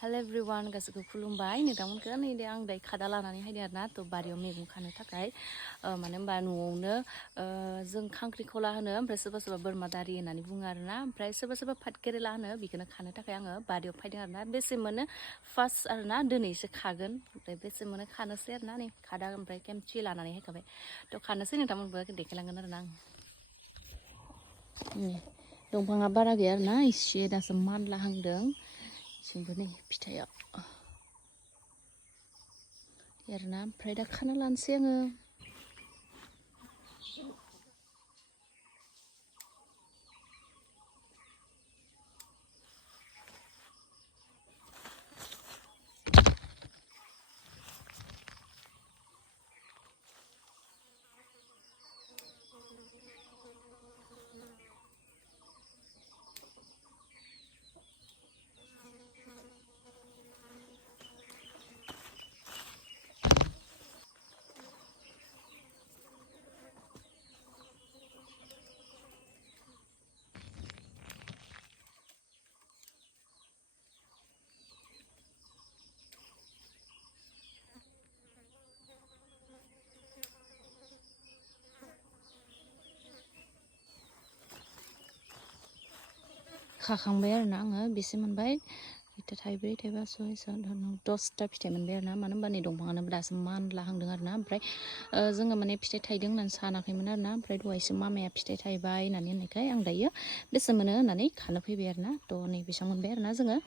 Hello everyone, गासैखौ खुलुमबाय नोंथांमोनखौ नै दे आं दायो खादा लानानै हायदों आरोना थ' बारियाव मैगं खानो थाखाय मानो होनबा न'आवनो जों खांख्रिखला होनो ओमफ्राय सोरबा बोरमा दारि होननानै बुङो आरोना ओमफ्राय सोरबा फाट केरेला होनो बेखौनो खानो थाखाय आङो बारियाव फैदों आरोना बेसे मोनो फार्स्ट आरोना दिनैसो खागोन ओमफ्राय बेसे मोनो खानोसै आरोना नै खादा ओमफ्राय केमचि लानानै हायखाबाय थ' खानोसै नोंथांमोनबो देखायलांगोन आरोना आं दंफाङा बारा गैया आरोना एसे दासो मानलाहांदों जोंबो नै फिथाइया आरोना ओमफ्राय दा खाना लानोसै आङो खाखांबाय आरोना आङो बेसे मोनबाय इथा थाइब्रै थाइबा सय सात आठ नौ 10ता फिथाइ मोनबाय आरोना मानो होनबा नै दंफाङानो दासो मानलाहांदों आरोना ओमफ्राय जोङो माने फिथाइ थाइदों होननानै सानाखैमोन आरोना ओमफ्राय दहायसो मामाया फिथाइ थाइबाय होननानै होननायखाय आं दायो बेसे मोनो होननानै खानो फैबाय आरोना थ' नै बेसेबां मोनबाय आरोना जोङो